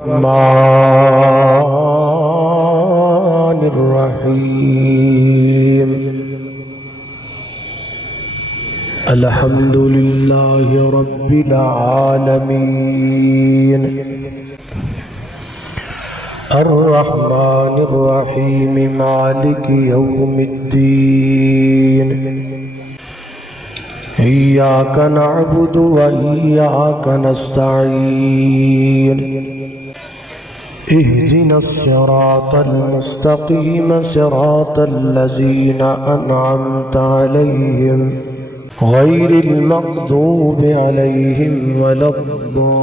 الرحمن الرحيم الحمد لله رب العالمين الرحمن الرحيم مالك يوم الدين إياك نعبد وإياك نستعين اهدنا الصراط المستقيم صراط الذين أنعمت عليهم غير المغضوب عليهم ولا الضالين۔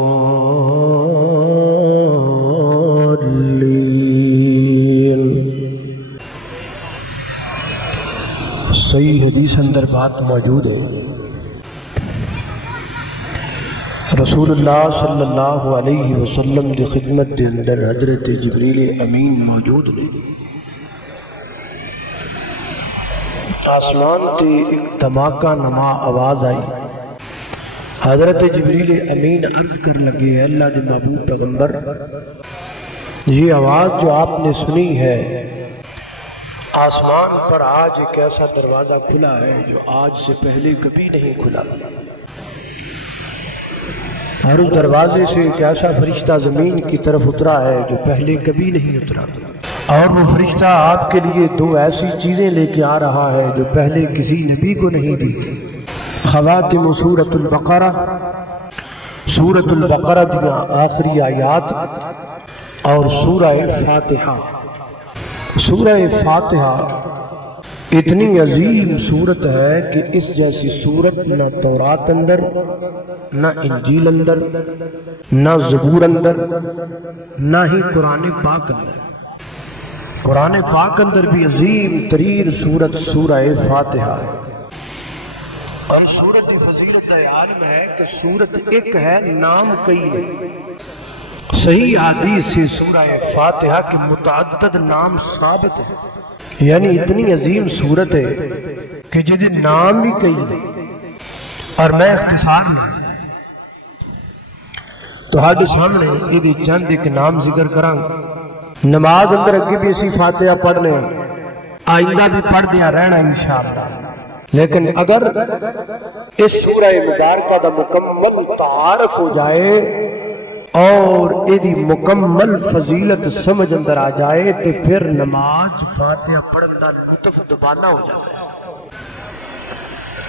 صحیح حدیث اندر بات موجود ہے، رسول اللہ صلی اللہ علیہ وسلم کی خدمت کے اندر حضرت جبریل امین موجود نے۔ آسمان تے ایک دھماکہ نما آواز آئی، حضرت جبریل امین عرض کر لگے، اللہ کے محبوب پیغمبر، یہ آواز جو آپ نے سنی ہے، آسمان پر آج ایک ایسا دروازہ کھلا ہے جو آج سے پہلے کبھی نہیں کھلا، اور اس دروازے سے ایک ایسا فرشتہ زمین کی طرف اترا ہے جو پہلے کبھی نہیں اترا، اور وہ فرشتہ آپ کے لیے دو ایسی چیزیں لے کے آ رہا ہے جو پہلے کسی نبی کو نہیں دی۔ خواتم سورۃ البقرہ، سورۃ البقرہ کی آخری آیات اور سورہ فاتحہ۔ سورہ فاتحہ اتنی عظیم سورت ہے کہ اس جیسی سورت نہ تورات اندر، نہ انجیل اندر، نہ زبور اندر، نہ ہی قرآن پاک اندر۔ قرآن پاک اندر بھی عظیم ترین سورت سورہ فاتحہ ہے، اور سورت کی فضیلت کا عالم ہے کہ سورت ایک ہے، نام کئی نہیں۔ صحیح حدیث سے سورہ فاتحہ کے متعدد نام ثابت ہیں، یعنی اتنی عظیم سورت ہے کہ جدے نام بھی کئی نہیں۔ اور میں اختصار میں تو ہاتھ سامنے یہ چند ایک نام ذکر کراں۔ نماز اندر اگے بھی اسی فاتحہ پڑھ لیں، آئندہ بھی پڑھ دیا رہنا انشاءاللہ، لیکن اگر اس سورہ مبارکہ دا مکمل تعارف ہو جائے اور ایدی مکمل فضیلت سمجھ اندر آ جائے تو پھر نماز فاتحہ پڑھن دا لطف دوبالا ہو جائے۔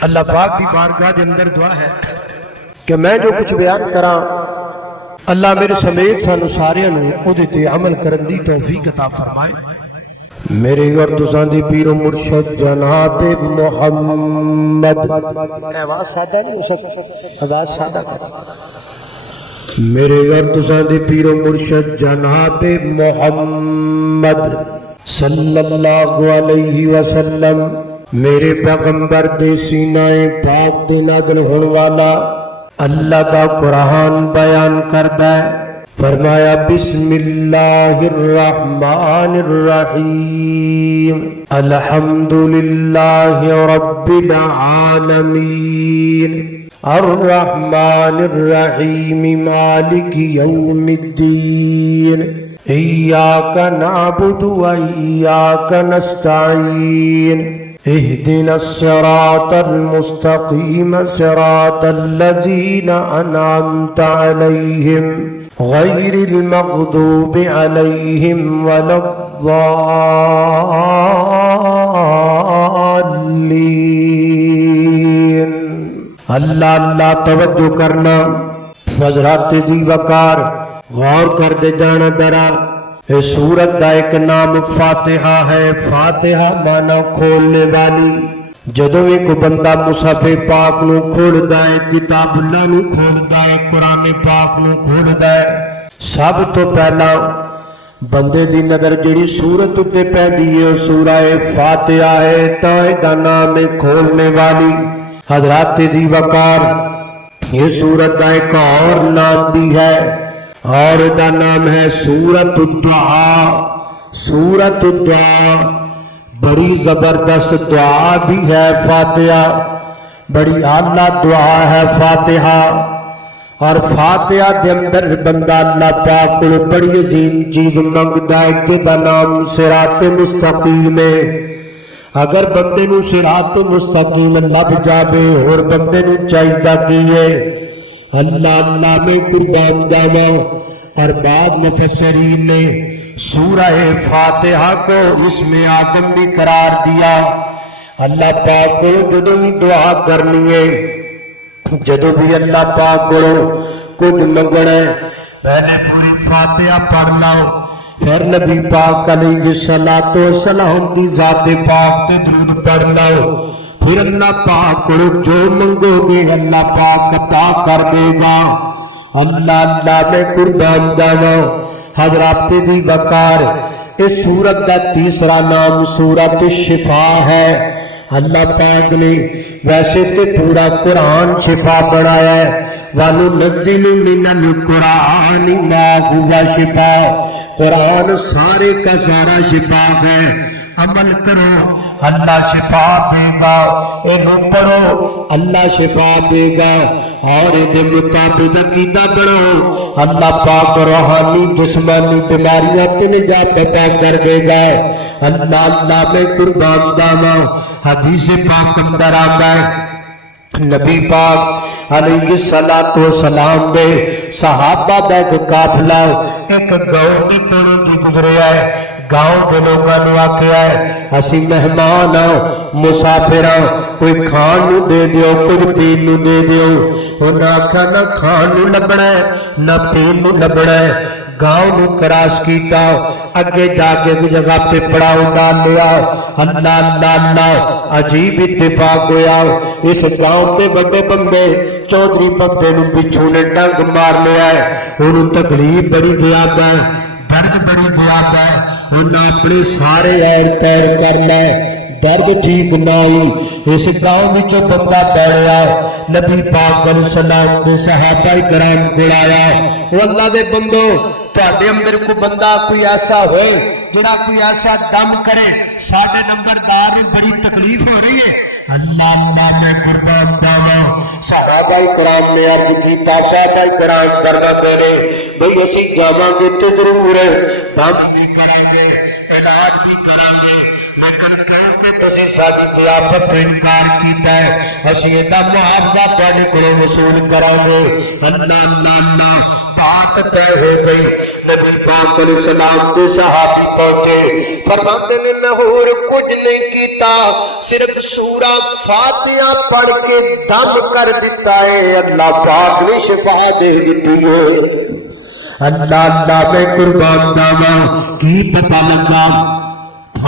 اللہ پاک دی بارگاہ دے اندر دعا ہے کہ میں جو کچھ بیان کراں، اللہ میرے سمیت سانو سارے نوں اودے تے عمل کرن دی توفیق عطا فرمائے۔ میرے اور تساں دی پیر و مرشد جناب محمد، آواز سادہ نہیں ہو سکتی، آواز سادہ کر۔ میرے گھر تساں دے پیر و مرشد جناب محمد صلی اللہ علیہ وسلم، میرے پیغمبر دے سینہ پاک دے نازل ہون والا اللہ دا قرآن بیان کردہ ہے، فرمایا بسم اللہ الرحمن الرحیم الحمدللہ رب العالمین الرحمن الرحیم مالک یوم الدین ایاک نعبد و ایاک نستعین اہدنا الصراط المستقیم صراط الذین انعمت علیہم غیر المغضوب علیہم ولا الضالین۔ اللہ اللہ توجہ کرنا، حضرات جی وقار غور کر دے جانا ذرا۔ اس سورت دا ایک نام فاتحہ ہے۔ فاتحہ مانا کھولنے والی۔ جدوں ایک بندہ مصحف پاک نو کھولدا ہے، کتاب اللہ نو کھولدا ہے، قرآن پاک نو کھولدا ہے، سب تو پہلا بندے دی نظر جڑی سورت اتے پیندی ہے سورہ فاتحہ ہے، تاں دا نام ہے کھولنے والی۔ حضرات دی وقار یہ سورت دا ایک اور نام بھی ہے، اور دا نام ہے سورت الدعاء۔ سورت الدعاء بڑی زبردست دعا بھی ہے فاتحہ، بڑی اعلیٰ دعا ہے فاتحہ، اور فاتحہ دے اندر بندہ اللہ پاک کو بڑی عظیم چیز منگدا ہے کہ دا نام صراط مستقیم ہے۔ اگر بندے نو صراط مستقیم لب جاوے اور بندے نو چاہیدا کی ہے اللہ میں قربان جاواں۔ اور بعد مفسرین نے سورہ فاتحہ کو اسم اعظم بھی قرار دیا۔ اللہ پاک کو جدوں بھی دعا کرنی ہے، جدوں بھی اللہ پاک کو کچھ منگنا ہے، پہلے پوری فاتحہ پڑھ لو، پھر نبی پاک علیہ الصلوۃ والسلام کی ذات پاک تے درود پڑھ لو، پھر اللہ پاک کو جو منگو گے اللہ پاک عطا کر دے گا۔ اللہ میں قربان جاواں۔ حضرات دی وقار اس سورت کا تیسرا نام سورت الشفا ہے۔ اللہ پاک نے ویسے تو پورا قرآن شفا بنایا ہے، وَنُنَزِّلُ مِنَ الْقُرْآنِ مَا هُوَ شِفَاءٌ، قرآن سارے کا سارا شفا ہے۔ عمل کرو اللہ شفا دے گا، انہوں پڑھو اللہ شفا دے گا، اور دے مطابق عقیدہ بڑھو اللہ پاک روحانی جسمانی بیماریاں تے نجات عطا کر دے گا۔ اللہ میں قربان جاواں۔ حدیث پاک اندر آتا ہے نبی پاک علیہ الصلوۃ والسلام دے صحابہ دا ایک قافلہ ایک گاؤں کی طرف دی گزریا ہے۔ گاؤں کے لوگوں نے آکھیا ہے اسی مہمان مسافر کوئی کھان نو دے دیو، کچھ پین نو دے دیو۔ انہاں آکھیا نہ کھان نو لبنا ہے نہ پین نو لبنا ہے۔ گاؤں نو کراس کیتا، اگے جا کے جگہ پہ پڑاؤ ڈال لیا۔ اللہ عجیب اتفاق ہویا، اس گاؤں تے بڑے بندے چودھری بندے نو پچھوں نے ڈنگ مار لیا ہے۔ انہوں تکلیف بڑی دیا ہے، درد بڑی دیا ہے، انہاں اپنے سارے ایر تیر کر لے، درد ٹھیک نہ ہوئی۔ اس گاؤں میں جو بندہ بیٹھا نبی پاک علیہ السلام دے صحابہ کرام کو آیا، وہ اللہ دے بندو تہاڈے اندر کوئی بندہ کوئی ایسا ہوئے جڑا کوئی ایسا دم کرے ساڈے نمبردار میں بڑی تکلیف ہو رہی ہے۔ اللہ میں قربان جاواں۔ صحابہ کرام نے عرض کیتا، صحابہ کرام کرنا پہلے بھئی اسی جاواں گے تے ضرور دم بھی کریں گے علاج بھی کریں گے، لیکن کہوں کہ تسی ساری ضیافت کو انکار کیتا ہے، اسی ایدہ معاوضہ تہاڈے کولوں وصول کریں گے۔ اللہ بات طے ہو گئی۔ نبی پاک علیہ السلام دے صحابی پہنچے، فرماتے نے میں اور کچھ نہیں کیتا، صرف سورہ فاتحہ پڑھ کے دم کر دیتا ہے، اللہ پاک نے شفا دے دیتی ہے۔ اللہ میں قربان جاواں۔ کی پتہ لگا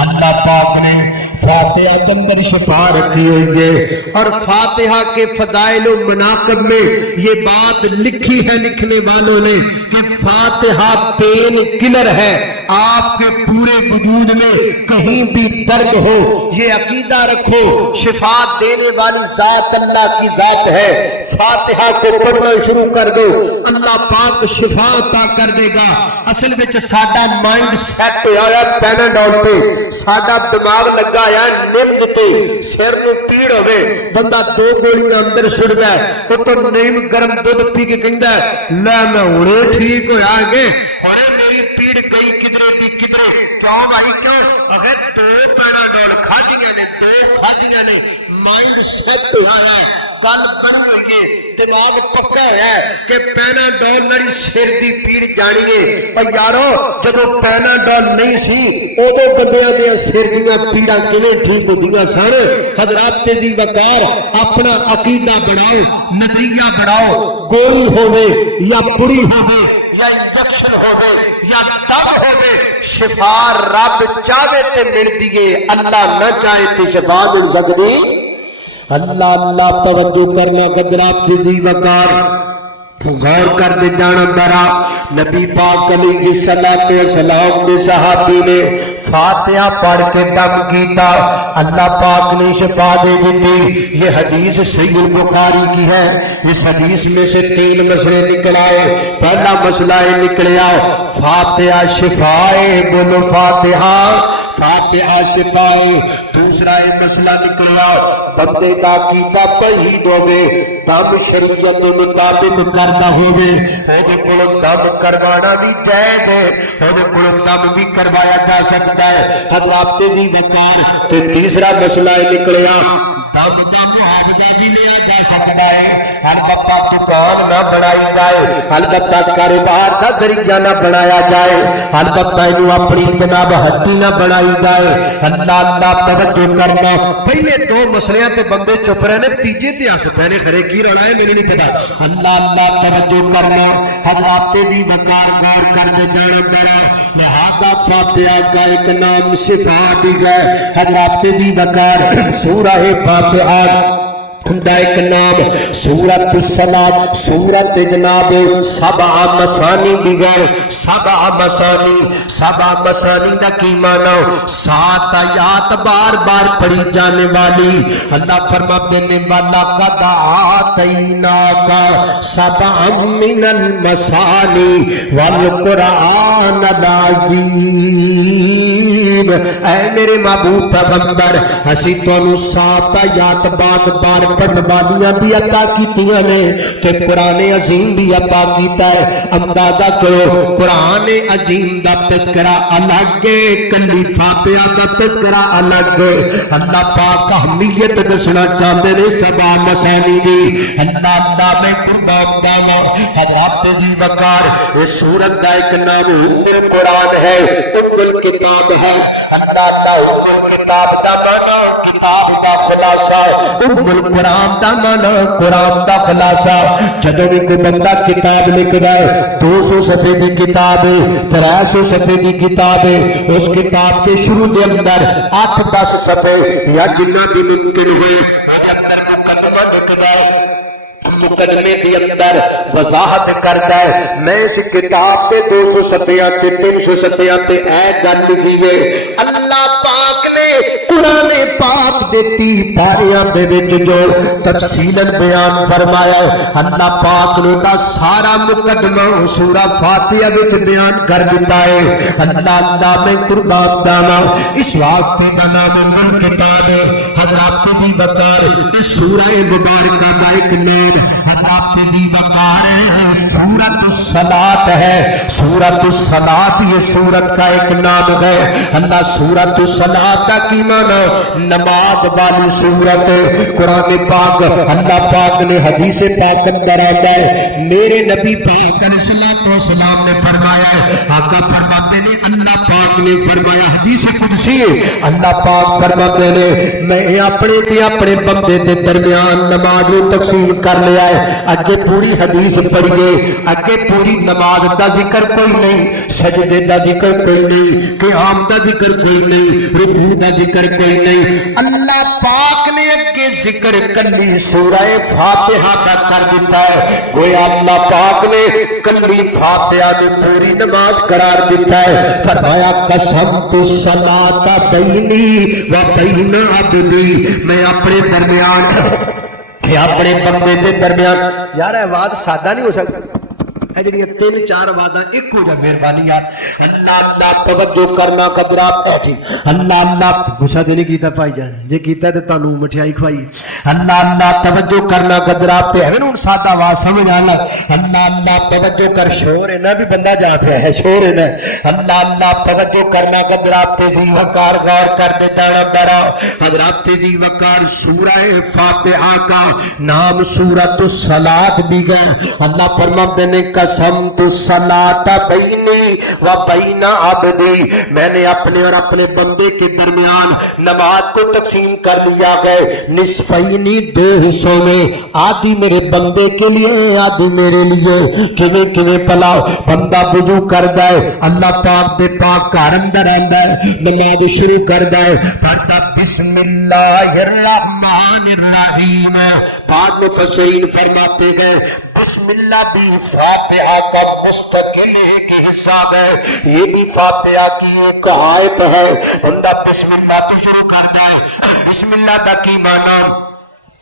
اللہ پاک نے فاتحہ کے اندر شفا رکھی ہوئی ہے، اور فاتحہ کے فضائل و مناقب میں یہ بات لکھی ہے لکھنے والوں نے کہ فاتحہ پین کلر ہے۔ آپ کے پورے وجود میں کہیں بھی درد ہو یہ عقیدہ رکھو شفا دینے والی ذات اللہ کی ذات ہے۔ فاتحہ کو پڑھنا شروع کر دو، اللہ پاک شفا عطا کر دے گا۔ اصل وچ ساڈا مائنڈ سیٹ ہویا پیناڈول تے، ساڈا دماغ لگا ہے نمد تے، سر نو پیڑ ہوے بندہ دو گولیاں اندر سڑ گیا، تو نیم گرم دودھ پی کے کہندا ہے لے میں ہنے ٹھیک ہویا گے، ہنے میری پیڑ گئی کدرے دی کدرے۔ کیوں بھائی کیوں؟ اگر دو پیناڈول کھادیاں نے، دو کھادیاں نے، مائنڈ سیٹ ہویا ہے، گل بن گئی ہے، دماغ پکا ہے کہ پیناڈول نڑی سر دی پیڑ جانی ہے۔ اور یارو جدو پیناڈول نہیں سی ادو بندیاں دیا سر دیاں پیڑاں کیویں ٹھیک ہوندیاں سن۔ حضرات دی وقار اپنا عقیدہ بڑھاؤ، نظریہ بڑھاؤ، گولی ہوے یا پڑی ہوے یا انجیکشن ہوے یا دم ہوے، شفا رب چاہے تے ملدی ہے، اللہ نہ چاہے تے شفا مل سکدی۔ اللہ توجہ کرنا قدرات دی وقار غور کر دے جانا درا۔ نبی پاک علیہ الصلوۃ والسلام دے صحابی نے فاتحہ پڑھ کے دم کیتا، اللہ پاک نے شفا دے دیتی۔ یہ حدیث صحیح البخاری کی ہے۔ اس حدیث میں سے تین مسئلے نکل آئے۔ پہلا مسئلہ نکلیا فاتحہ شفائے، بولو فاتحہ فاتحہ شفائے۔ دوسرا یہ مسئلہ نکلیا بندے کا عقیدہ توحید ہوے، دم شریعت مطابق کر دا ہووے اودے کولوں دم کروانا بھی جائز ہے اودے کولوں دم بھی کروایا جا سکتا ہے حضرات دی وقار تے تیسرا مسئلہ نکلیا دم دا معاوضہ بھی لیا جا سکتا ہے البتہ دکان نہ بنائی جائے البتہ کاروبار دا ذریعہ نہ بنایا جائے البتہ انہوں اپنی جناب ہڈی نہ بنائی جائے اللہ توجہ کرنا پہلے دو مسئلے تے بندے چپ رہے نے تیجے تے ہس پے نے خرے کی رڑا ہے میرے نہیں پتا اللہ توجہ کرنا حضرات دی وقار غور کر دے جان میرا لہذا فاتحہ کا ایک نام شفا بھی ہے حضرات دی وقار سورہ فاتحہ دا ایک نام سورۃ الصلاۃ سورۃ جناب سبع مثانی بغیر سبع مثانی دا کی معنی 7 آیات بار بار پڑھی جانے والی اللہ فرماتے ہیں والا قد آتینا کا سبع من المثانی والقرآن العظیم اے میرے محبوب پیغمبر اسی تانوں 7 آیات بار بار پڑھنے والیاں بھی عطا کیتیاں نے کہ قرآن عظیم بھی عطا کیتا ہے اندازہ کرو قرآن عظیم دا تذکرہ الگ کلی فاتحہ دا تذکرہ الگ اللہ پاک اہمیت دسنا چاہتے نے سبع مثانی دی اللہ میں قربان داما حضرات دی وقار اس سورت دا ایک نام قرآن ہے الکتاب ہے اللہ الکتاب دا معنی کتاب دا خلاصہ القرآن دا معنی قرآن دا خلاصہ جدوں بھی کوئی بندہ کتاب لکھدا ہے 200 صفحے دی کتاب ہے 300 صفحے دی کتاب ہے اس کتاب کے شروع دے اندر 8-10 صفحے یا جنہ بھی ممکن ہے اندر مقدمہ لکھدا ہے مقدمے دی اندر وضاحت کرتا ہے میں اس کتاب تے 200 صفحات تے 300 صفحات تے اے گل لکھی ہے اللہ پاک نے قرآن پاک دے 30 پاریاں دے وچ جو تفصیلا بیان فرمایا اللہ پاک نے دا سارا مقدمہ سورہ فاتحہ وچ بیان کر دیتا ہے اللہ میں قربان دانا اس واسطے دا نام کتاب ہے حضرات دی وقار اس سورہ مبارکہ دا ایک نام حضرات دی وقار سورۃ الصلاۃ ہے سورۃ الصلاۃ یہ سورت کا ایک نام ہے اللہ سورۃ الصلاۃ کا کی معنی نماز والی سورت قرآن پاک اللہ پاک نے حدیث پاک اندر آتا ہے میرے نبی پاک علیہ الصلوۃ والسلام نے فرمایا ہے آقا فرماتے ہیں اللہ پاک نے فرمایا حدیث قدسی اللہ پاک فرماتے ہیں میں اپنے تے اپنے بندے دے درمیان نماز کو تقسیم کر لیا ہے اگے پوری حدیث پڑھیے اگے پوری نماز دا ذکر کوئی نہیں سجدے دا ذکر کوئی نہیں قیام دا ذکر کوئی نہیں رکوع دا ذکر کوئی نہیں اللہ پاک نے اگے ذکر کلی سورہ فاتحہ دا کر دیتا ہے گویا اللہ پاک نے کلی فاتحہ میں پوری نماز قرار دیتا ہے فرمایا قسمت الصلاۃ بینی و بین عبدی میں اپنے درمیان اپنے بندے دے درمیان یار آواز سادہ نہیں ہو سکتا اے جڑی 3-4 آوازاں ایک ہو جا مہربانی یار اللہ توجہ کرنا قدرات بیٹھی اللہ غصہ تے نہیں کیتا بھائی جان جے کیتا تے تانوں مٹھائی کھوائی اللہ توجہ کرنا قدرات تے ہن سادہ آواز سمجھ آنا اللہ توجہ کر شور ہے نا بھی بندہ جات رہا ہے شور ہے نا اللہ توجہ کرنا قدرات تے جی وقار غور کر دے جانا برا حضرات تے جی وقار سورہ فاتحہ کا نام سورۃ الصلاۃ بھی ہے اللہ فرماتے ہیں قسمت الصلاۃ بینی و بین عبدی میں نے اپنے اور اپنے بندے کے درمیان نماز کو تقسیم کر لیا ہے نصفینی 2 حصوں میں آدھی میرے بندے کے لیے آدھی میرے لیے کیویں پلا بندہ وضو کردا ہے اللہ پاک دے پاک گھر اندر آندا ہے نماز شروع کردا ہے پڑھتا بسم اللہ الرحمن الرحیم بعد مفسرین فرماتے ہیں بسم اللہ بھی فاتحہ کا مستقل ایک حصہ ہے یہ بھی فاتحہ کی ایک آیت ہے بندہ بسم اللہ تو شروع کرتا ہے بسم اللہ دا کی معنی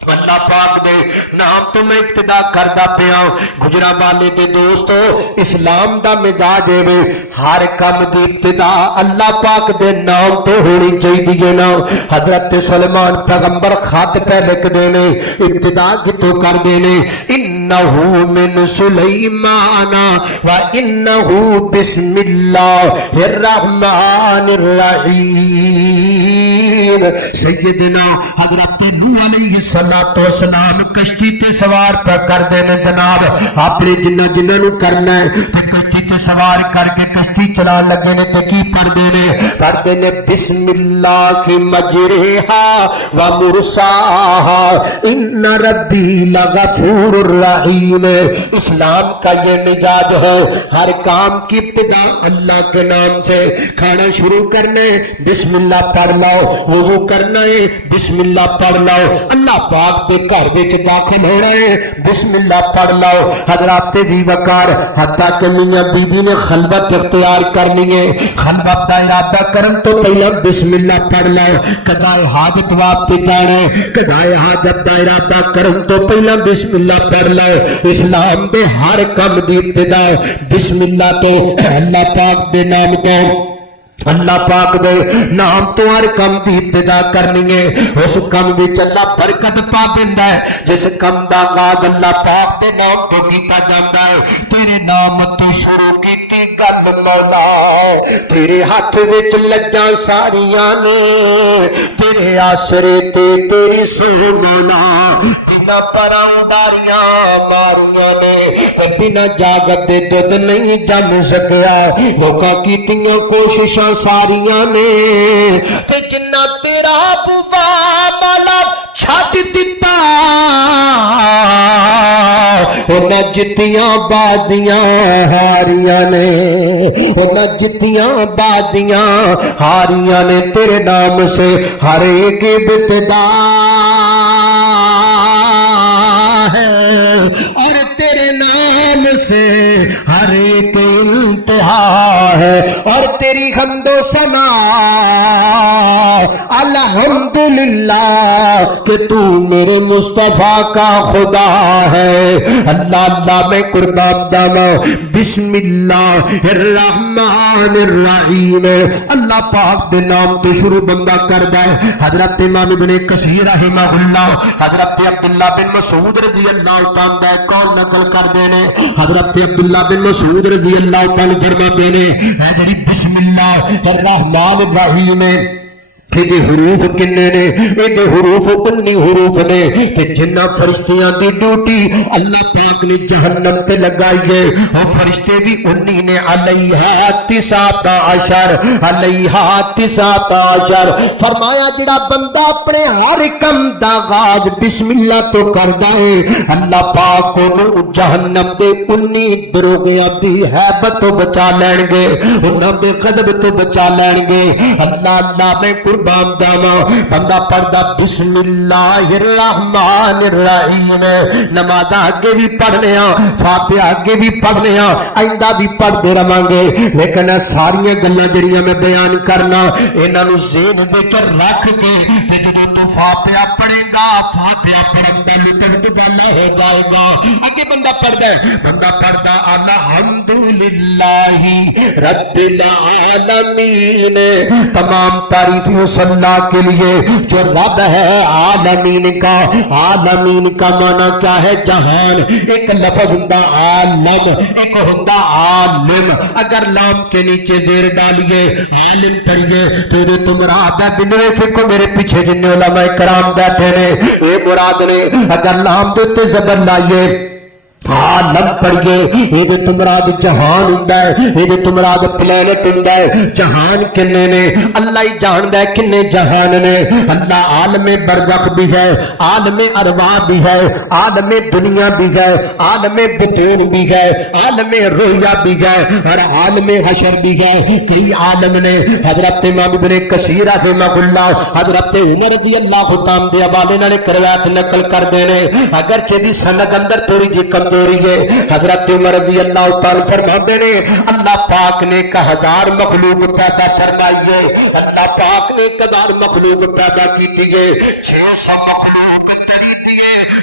اللہ پاک دے نام تو میں ابتدا کردا پیا گجرا والے دے دوستو اسلام دا مزاج ہے ہر کم دی ابتدا اللہ پاک دے نام تو ہونی چاہیے نا حضرت سلیمان پیغمبر خط پہ لکھ دینے ابتدا کتوں کر دینے انہو من سلیمان و انہو بسم اللہ الرحمن الرحیم سیدنا حضرت نوح علیہ السلام کشتی تے سوار پہ کر دینے جناب آپ نے جنہ نو کرنا ہے کشتی تے سوار کر کے کشتی چلا لگے نے تے کی پڑھ دینے بسم اللہ کی مجریہا و مرساہا ان ربی لغفور الرحیم اسلام کا یہ مزاج ہے ہر کام کی ابتدا اللہ کے نام سے کھانا شروع کرنے بسم اللہ پڑھ لاؤ وضو کرنا ہے بسم اللہ پڑھ لاؤ اللہ پاک دے گھر وچ داخل ہو رہے بسم اللہ پڑھ لاؤ حضرات جی وقار حتیٰ کہ میاں بی بی نے خلوت اختیار کرنی ہے خلوت کا ارادہ کرن تو پہلا بسم اللہ پڑھ لاؤ قضائے حاجت واسطے جانا ہے قضائے حاجت کا ارادہ کرن تو پہلا بسم اللہ پڑھ لاؤ اسلام دے ہر کم دی ابتدا بسم اللہ تو اللہ پاک دے نام تو اللہ پاک دے نام تو ہر کم دی ابتدا کرنی ہے اس کم وچ اللہ برکت پا دیندا ہے جس کم دا آغاز اللہ پاک دے نام تو کیتا جاندا ہے تیرے نام تو شروع کیتی گل مولا تیرے ہاتھ وچ لجاں ساریاں نے تیرے آسرے تے تیری سونا بنا پراؤں ڈاریاں ماریاں نے بنا جاگت دے دودھ نہیں جم سکیا لوکاں کیتیاں کوششاں ساریاں نے تے جنہ تیرا بوا مولا چھٹ دتا انہاں جتیاں بازیاں ہاریاں نے انہاں جتیاں بازیاں ہاریاں نے تیرے نام سے ہر ایک ابتدا ہے اور تیرے نام سے ہر ایک انتہا ہے اور تیری حمد و ثنا الحمدللہ کہ تو میرے مصطفیٰ کا خدا ہے اللہ اللہ میں قربان دانا بسم اللہ الرحمن الرحیم اللہ پاک دے نام تو شروع بندہ کردہ ہے حضرت امام ابن کثیر رحمہ اللہ حضرت عبداللہ بن مسعود رضی اللہ تعالیٰ کون نقل کر دینے حضرت عبداللہ بن مسعود رضی اللہ تعالیٰ فرما دینے اے جڑی بسم اللہ الرحمن الرحیم ایدے حروف کنے نے ایدے حروف کنی حروف نے تے جنہ فرشتیاں دی ڈیوٹی اللہ پاک نے جہنم تے لگائی ہے اور فرشتے بھی انہی نے علیہا 19 فرمایا جڑا بندہ اپنے ہر کم دا غاز بسم اللہ تو کردہ ہے اللہ پاک کو جہنم دے 19 دروغیاں دی حیبت تو بچا لین گے انہاں دے غضب تو بچا لین گے اللہ اللہ میں قربان داما بندہ پڑھدا بسم اللہ الرحمن الرحیم نماز آگے بھی پڑھنے ہاں فاتحہ آگے بھی پڑھنے ہاں آئندہ بھی پڑھتے رہاں گے لیکن ساریاں گلاں جڑیاں میں بیان کرنا انہاں نو ذہن وچ رکھ کے جدوں تو فاتحہ پڑھے گا فاتحہ پڑھن دا لطف دوبالا ہو جائے گا آگے بندہ پڑھدا ہے بندہ پڑھدا الحمدللہ رب العالمین تمام تعریفیں اس اللہ کے لیے جو رب ہے عالمین کا معنی کیا ہے جہان ایک لفظ ہندہ عالم ایک ہندہ عالم اگر لام کے نیچے زیر ڈالیے عالم پڑھئے تو یہ تو مراد ہے بنوے فکر میرے پیچھے جن علماء کرام بیٹھے نے اے مراد نے اگر لام دیتے زبر لائیے عالم پڑھئے یہ تو مراد جہان ہندہ ہے یہ تو مراد پلانٹ ہندہ ہے جہان کنے نے اللہ ہی جاندہ ہے کنے جہان نے اللہ عالم برزخ بھی ہے عالم ارواح بھی ہے عالم دنیا بھی ہے عالم بطون بھی ہے عالم رویہ بھی ہے اور عالم حشر بھی ہے کئی عالم نے حضرت امام ابن کثیر رحمہ اللہ حضرت عمر رضی اللہ خطام دے حوالے نے کروایت نقل کر دینے اگرچہ دی سند اندر تھوڑی جی کمزوری ہے حضرت عمر رضی اللہ تعالی فرماتے نے اللہ پاک نے 1000 مخلوق پیدا فرمائی ہے اللہ پاک نے 1000 مخلوق پیدا کی تھی 600 مخلوق تری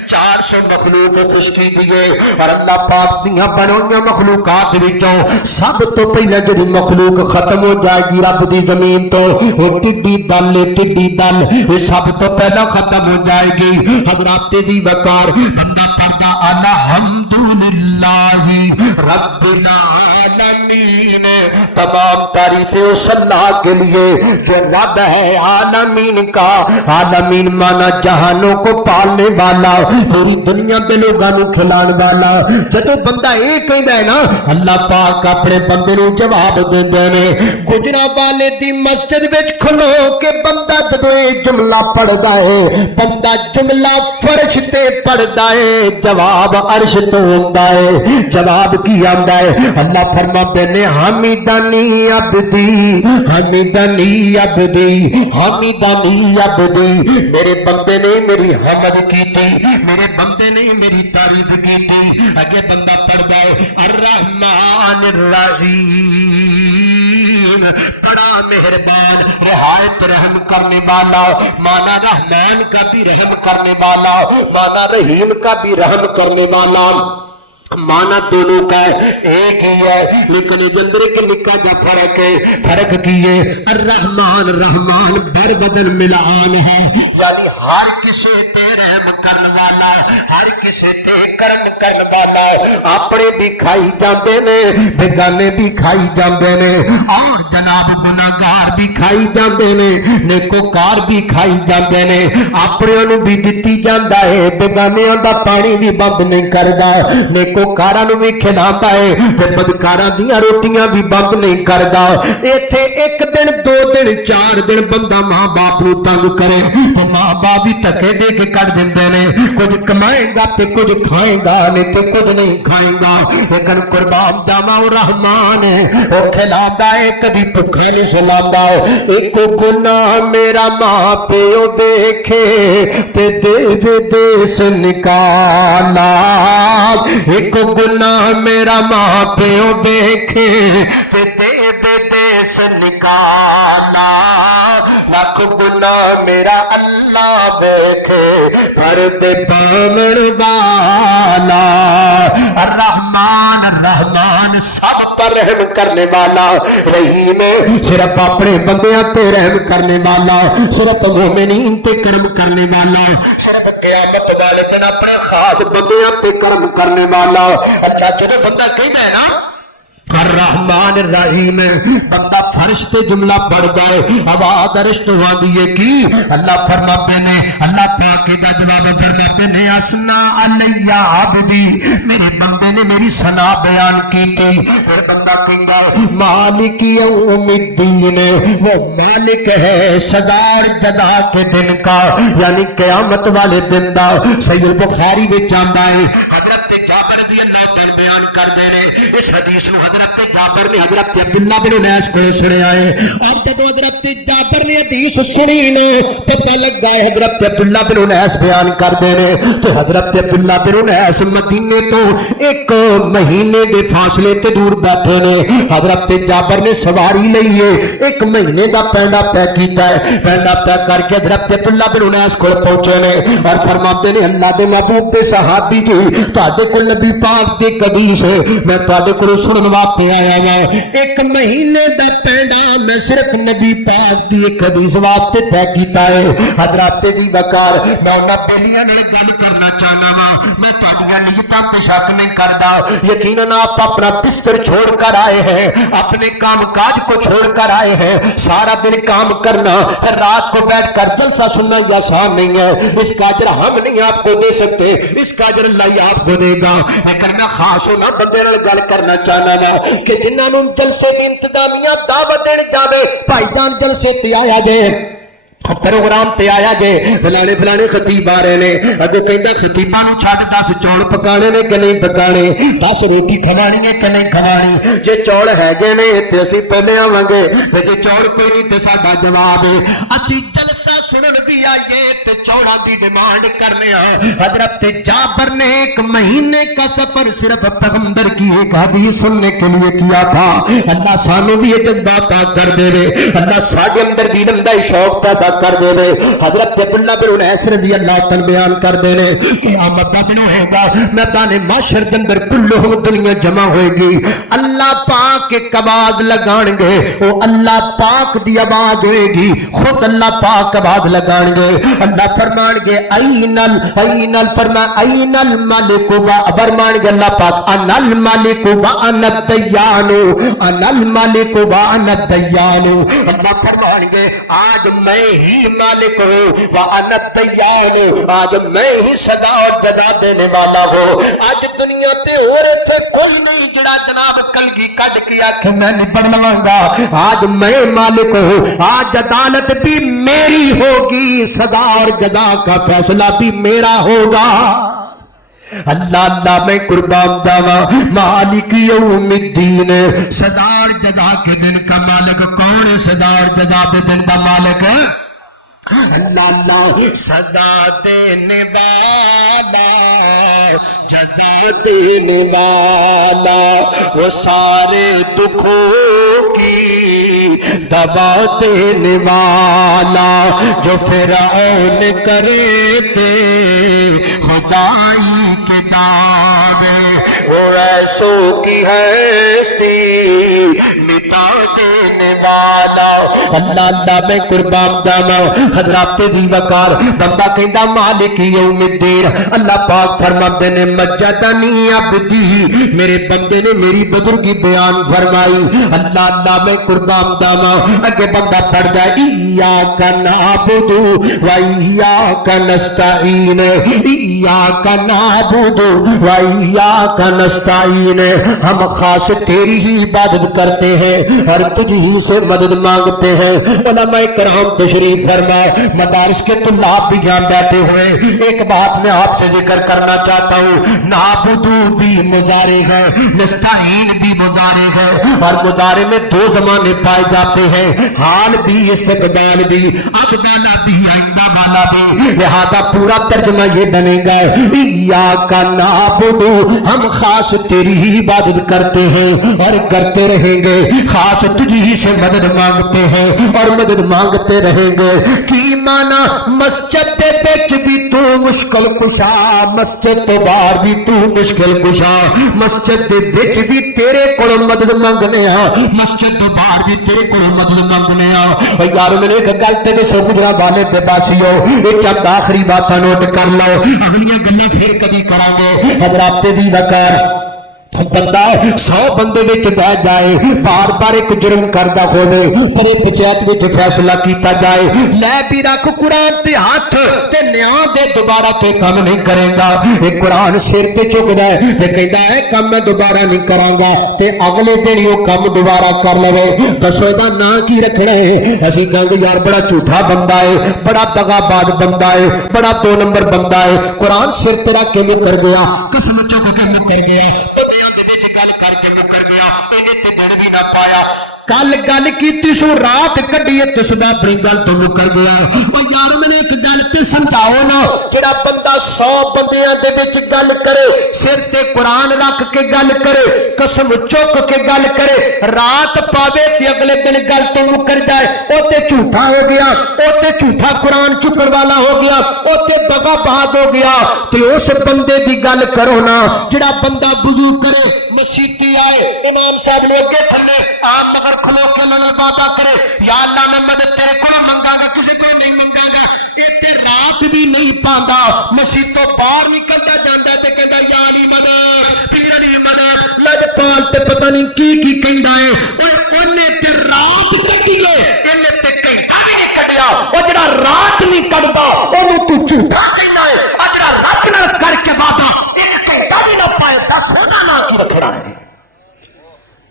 400 مخلوق خوش کی دیے اور اللہ پاک دیاں بنوئیاں مخلوقات وچوں سب تو پہلے جدی مخلوق ختم ہو جائے گی رب دی زمین تو وہ ٹڈی دل یہ سب تو پہلا ختم ہو جائے گی حضرات دی وقار بندہ پڑھتا الحمدللہ رب العالمین تمام تعریفیں اس اللہ کے لیے جو رب ہے عالمین کا عالمین مانا جہانوں کو پالنے والا پوری دنیا کے لوگوں کو کھلانے والا جدو بندہ ایک کہندا ہے نا اللہ پاک اپنے بندے نو جواب دیندے نے گجرا والے دی مسجد وچ کھلو کے بندہ جدو یہ جملہ پڑھدا ہے بندہ جملہ فرش تے پڑھدا ہے جواب عرش تو ہوندا ہے جواب کی آندا ہے اللہ فرماتے نے حمیدنی عبدی حمیدنی عبدی حمیدنی عبدی میرے بندے نے میری حمد کی تھی میرے بندے نے میری تعریف کی تھی اگے بندہ پڑھدا ہے الرحمن الرحیم بڑا مہربان رحایت رحم کرنے والا مانا رحمان کا بھی رحم کرنے والا مانا رحیم کا بھی رحم کرنے والا مانا دونوں کا ایک ہی ہے لیکن جندر کے نکا جا فرق ہے فرق کی ہے الرحمن رحمان بر بدن ملعان ہے یعنی ہر کسی تے رحم کرنے والا ہر کسی تے کرم کرنے والا اپنے بھی کھائی جاندے نے بیگانے بھی کھائی جاندے نے اور جناب گناہگار بھی کھائی جاندے نے نیکوکار بھی کھائی جاندے نے اپنے نو بھی دتی جاندا ہے بیگانیاں دا پانی بھی بند نہیں کردا نیکوکاراں نو بھی کھلاتا ہے تے بدکاراں دیاں روٹیاں بھی بند نہیں کردا ایتھے ایک دن دو دن چار دن بندہ ماں باپ نو تنگ کرے تے ماں باپ بھی تکے دے کے کٹ دیندے نے کچھ کمائے گا تے کچھ کھائے گا نہیں تے کچھ نہیں کھائے گا لیکن قربان جاواں رحمان ہے او کھلاتا ہے کبھی بھکھا نہیں سلاتا ایک گناہ میرا ماں پیو دیکھے تے دے دیس نکالا ایک گناہ میرا ماں پیو دیکھے تے دے دیس نکالا لاکھ گناہ میرا اللہ دیکھے پر دے پامن والا الرحمن الرحمن سب پر رحم کرنے والا رحیم صرف اپنے بندیاں تے رحم کرنے والا صرف مومنین تے کرم کرنے والا صرف قیامت والے دن اپنے خاص بندیاں تے کرم کرنے والا اللہ جدو بندہ کہنا ہے نا الرحمن الرحیم بندہ فرشتے جملہ پڑھ گئے آواز عرش ہوا دیئے کی اللہ فرماتے نے اللہ پاک دا جواب فرماتے نے اسنا علی عبدی میرے بندے نے میری ثنا بیان کی تھی پھر بندہ کہنگا مالک یوم الدین وہ مالک ہے سزار جدا کے دن کا یعنی قیامت والے دن دا صحیح البخاری میں چاندہ ہے حضرت جابر رضی اللہ تعالی بیان کر دے رہے اس حدیث میں حضرت جابر نے حضرت عبداللہ بن انیس کو سنے آئے اور جب حضرت جابر نے حدیث سنی نے پتہ لگ گئے حضرت عبداللہ بن انیس بیان کر دے رہے تو حضرت عبداللہ بن انیس مدینے تو ایک مہینے دے فاصلے تے دور بیٹھے نے حضرت جابر نے سواری لئیے ایک مہینے دا پینڈا پہ کیتا ہے پینڈا پہ کر کے حضرت عبداللہ بن انیس کو پہنچے نے اور فرماتے نے اللہ دے محبوب دے صحابی جی تہاڈے کول نبی پاک دی حدیث ہے میں تہاڈے کول سنن واسطے آیا ہاں ایک مہینے دا پینڈا میں صرف نبی پاک دی ایک حدیث واسطے طے کیتا ہے حضرات دی وقار میں انہاں بیلیاں نال گل کرنا چاہنا وا میں تہاڈیاں نیتاں تے شک نہیں کردا یقیناً آپ اپنا بستر چھوڑ کر آئے ہیں اپنے کام کاج کو چھوڑ کر آئے ہیں سارا دن کام کرنا رات کو بیٹھ کر جلسہ سننا یہ آسان نہیں ہے اس کا اجر ہم نہیں آپ کو دے سکتے اس کا اجر اللہ ہی آپ کو دے گا لیکن میں خاص ہونا بندے نال گل کرنا چاہنا نا کہ جنہاں نوں جلسے دی انتظامیہ دعوت دین جاوے بھائی جان جلسے تے آیا جے پروگرام تے آیا جے فلانے خطیب آ رہے نے اگو کہندا خطیباں نوں چھڈ 10 چول پکانے نے کہ نہیں پکانے 10 روٹی کھوانی ہے کہ نہیں کھوانی جے چول ہے نے تے اسی پہلے آواں گے تے جے چول کوئی نہیں تے ساڈا جواب ہے اسی جلسہ سنن دی آئیے تے چوڑا دی ڈیمانڈ کرنے حضرت جابر نے 1 مہینے کا سفر صرف پیغمبر کی ایک حدیث سننے کے لیے کیا تھا. اللہ سانو بھی یہ جذبہ عطا کر دے رے, اللہ ساڈے اندر بھی بندہ شوق پیدا کر دے رے. حضرت عبداللہ بن انیس رضی اللہ تعالی بیان کر دے رے قیامت دا دن ہوئے گا, میدان محشر دے اندر کلہم دنیا جمع ہوئے گی, اللہ پاک کے آواز لگان گے, وہ اللہ پاک دی آواز ہوئے گی, خود اللہ پاک آواز لگان گے. اللہ فرمان گے اینل فرما این الملک و فرمان گے اللہ پاک انا الملک و انا الدیان انا الملک و انا الدیان. اللہ فرمان گے آج میں ہی مالک ہوں و انا الدیان, آج میں ہی سزا اور جزا دینے والا ہوں. آج دنیا تے اور تھے کوئی نہیں جڑا جناب کلگی کڈ کے آکھے میں نہیں پڑھنا گا, آج میں مالک ہوں, آج عدالت بھی میری ہوگی, سزا اور جزا کا فیصلہ بھی میرا ہوگا. اللہ اللہ میں قربان داوا مالک یوم الدین, سزا اور جزا کے دن کا مالک کون ہے؟ سزا اور جزا کے دن کا مالک ہے اللہ. اللہ سزا دینے والا جزا دینے والا, وہ سارے دکھوں کی دوا دینے والا, جو فرعون کرے تھے خدائی کے دعوے, وہ ایسوں کی ہستی مٹا دینے والا. اللہ اللہ میں قربان داما حضرات دی وقار بندہ کہندا مالک یوم الدین. اللہ پاک فرماتے نے مجدنی عبدی, میرے بندے نے میری بزرگی بیان فرمائی. اللہ اللہ میں قربان داما اگے بندہ پڑھ گیا ایاک نعبد و ایاک نستعین, ایاک نعبد و ایاک نستعین, ہم خاص تیری ہی عبادت کرتے ہیں اور تجھ ہی سے مدد مانگتے ہیں. علماء کرام تشریف فرما, مدارس کے طلاب بھی یہاں بیٹھے ہوئے, ایک بات میں آپ سے ذکر کرنا چاہتا ہوں, نعبدو بھی مضارع ہے, نستعین بھی مضارع ہے, اور مضارع میں 2 زمانے پائے جاتے ہیں, حال بھی استقبال بھی, اب والا بھی آئندہ والا بھی. لہذا پورا ترجمہ یہ بنے گا ایاک نعبدو, ہم خاص تیری ہی عبادت کرتے ہیں اور کرتے رہیں گے, خاص تجھی سے مدد مانگتے ہیں اور مدد مانگتے رہیں گے. کی مانا مسجد دے وچ بھی تو مشکل کشا, مسجد تو باہر بھی تو مشکل کشا, مسجد دے وچ بھی تیرے کول مدد مانگنے آ, مسجد تو باہر بھی تیرے کول مدد مانگنے آ. او یار میں ایک گل تے سو گجرا والے تے باسیو, اے چند آخری باتاں نوٹ کر لو, اگلیاں گلاں پھر کبھی کران گے. حضرات دی وقار بندہ 100 بندے وچ بیٹھ جائے, بار بار ایک جرم کردا ہوے, پر پنچایت وچ فیصلہ کیتا جائے, لے بھی رکھ قرآن تے ہاتھ تے نیاں دے دوبارہ تے کم نہیں کرے گا. ایک قرآن سر تے چکدا ہے تے کہندا ہے کم میں دوبارہ نہیں کراں گا, تے اگلے دن وہ کم دوبارہ کر لوے. دسو دا نا کی رکھنا ہے؟ اسی کہاں گے یار بڑا جھوٹا بندہ ہے, بڑا دغاباز بندہ ہے, بڑا 2 نمبر بندہ ہے. قرآن سر تے رکھ کے مکر گیا, قسم چک کے مکر گیا, کل گل کی سو رات کڈیے تو صبح اپنی گل تو مکر گیا. او یار میں نے ایک گل تے سمجھاؤ نا, جڑا بندہ 100 بندیاں دے وچ گل کرے, سر تے قرآن رکھ کے گل کرے, قسم چک کے گل کرے, رات پاوے تے اگلے دن گل تو مکر جائے, او تے جھوٹا ہو گیا, او تے جھوٹا قرآن چکر والا ہو گیا, او تے دغا باز ہو گیا. تے اس بندے دی گل کرو نا جڑا بندہ وضو کرے, مسیتی آئے, امام صاحب نے اگے تھلے آپ مگر کھلو کے لڑ بابا کرے, یا اللہ میں مدد تیرے کو منگا گا, کسی کو نہیں منگا گا. تے رات بھی نہیں پاندا, مسیح تو باہر نکلتا جاندا تے کہندا یا علی مدد, پیر علی مدد, لجپال تے پتہ نہیں کی کہندا ہے. اوے اونے تے رات کٹی ہے, اینے تے کہندا نہیں کڈیا. او جڑا رات نہیں کڈدا اونوں تو جھوٹا کہندا ہے, او جڑا رات نہ کر کے وعدہ ایک کہندا بھی نہ پائے, دس ہونا نہ کی رکھنا ہے.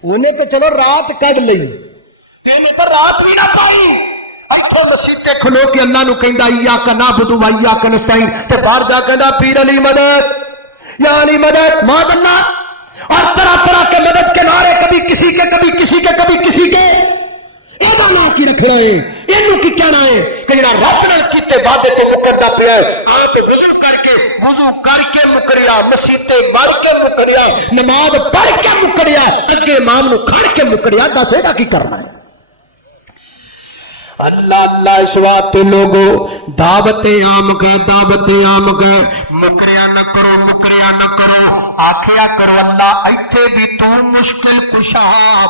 انہیں تو چلو رات کڈ لئی, تینوں تو رات بھی نہ پائی. اتھے مسیتے کھلو کے اللہ نو کہندا ایاک نعبد و ایاک نستعین, تے باہر جا کہندا پیر علی مدد, یا علی مدد, ماد اللہ, اور طرح طرح کے مدد کے نعرے, کبھی کسی کے کبھی کسی کے کبھی کسی کے. یہ بنا کے رکھنا ہے اینو کی کہنا ہے کہ جڑا رب نال کیتے وعدے تو مکردا پیا ہے آپ وضو کر کے مکریا مسیتے مر کے مکریا نماز پڑھ کے مکریا اگے امام نو کھڑ کے مکریا دسے گا کی کرنا ہے اللہ اللہ اس واسطے لوگو دعوت عام مکریا نہ کرو آکھیا کرو اللہ ایتھے بھی تو مشکل کشا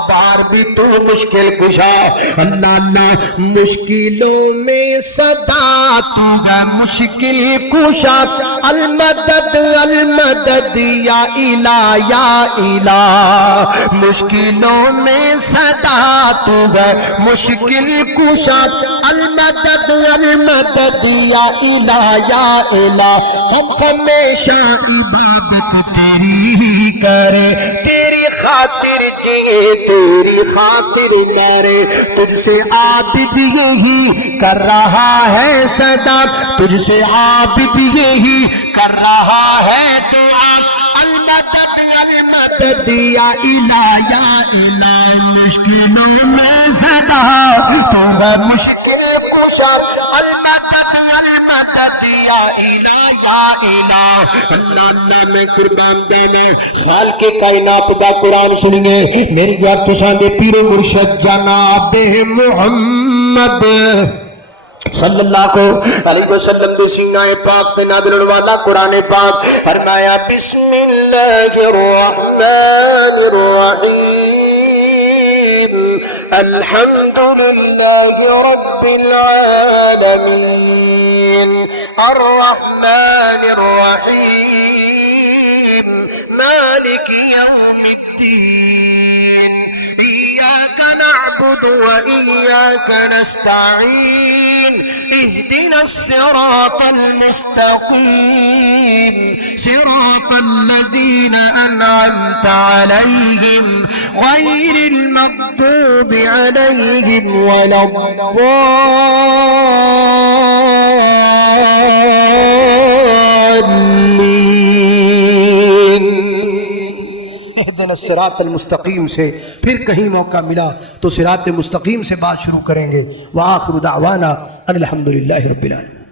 بار بھی تو مشکل کشا اللہ اللہ مشکلوں میں صدا تو ہے مشکل کشا المدد المدد یا الہ مشکلوں میں صدا تو ہے مشکل کشا المدد المدد یا الہ ہم ہمیشہ عبادت تیری کرے تیری خاطر جیے تیری خاطر مرے تجھ سے عابد یہی کر رہا ہے صدا تجھ سے عابد یہی کر رہا ہے دعا المدد المدد یا الہ مشکلوں میں صدا تو ہے مشکل کشا المدد المدد یا الہ اللہ میں قربان دینا خالق کائنات دا قرآن سنیے میری جواب تساں دے پیر مرشد جناب محمد صلی اللہ علیہ وسلم دے سینہ پاک تے نازل ہونے والا قرآن پاک فرمایا بسم اللہ الرحمن الرحیم الحمد للہ رب العالمین الرحمن الرحیم مالک یوم الدین إياك نعبد وإياك نستعين اهدنا الصراط المستقيم صراط الذين أنعمت عليهم غير المغضوب عليهم ولا الضالين صراط المستقیم سے پھر کہیں موقع ملا تو صراط مستقیم سے بات شروع کریں گے وآخر دعوانا الحمدللہ رب العالمین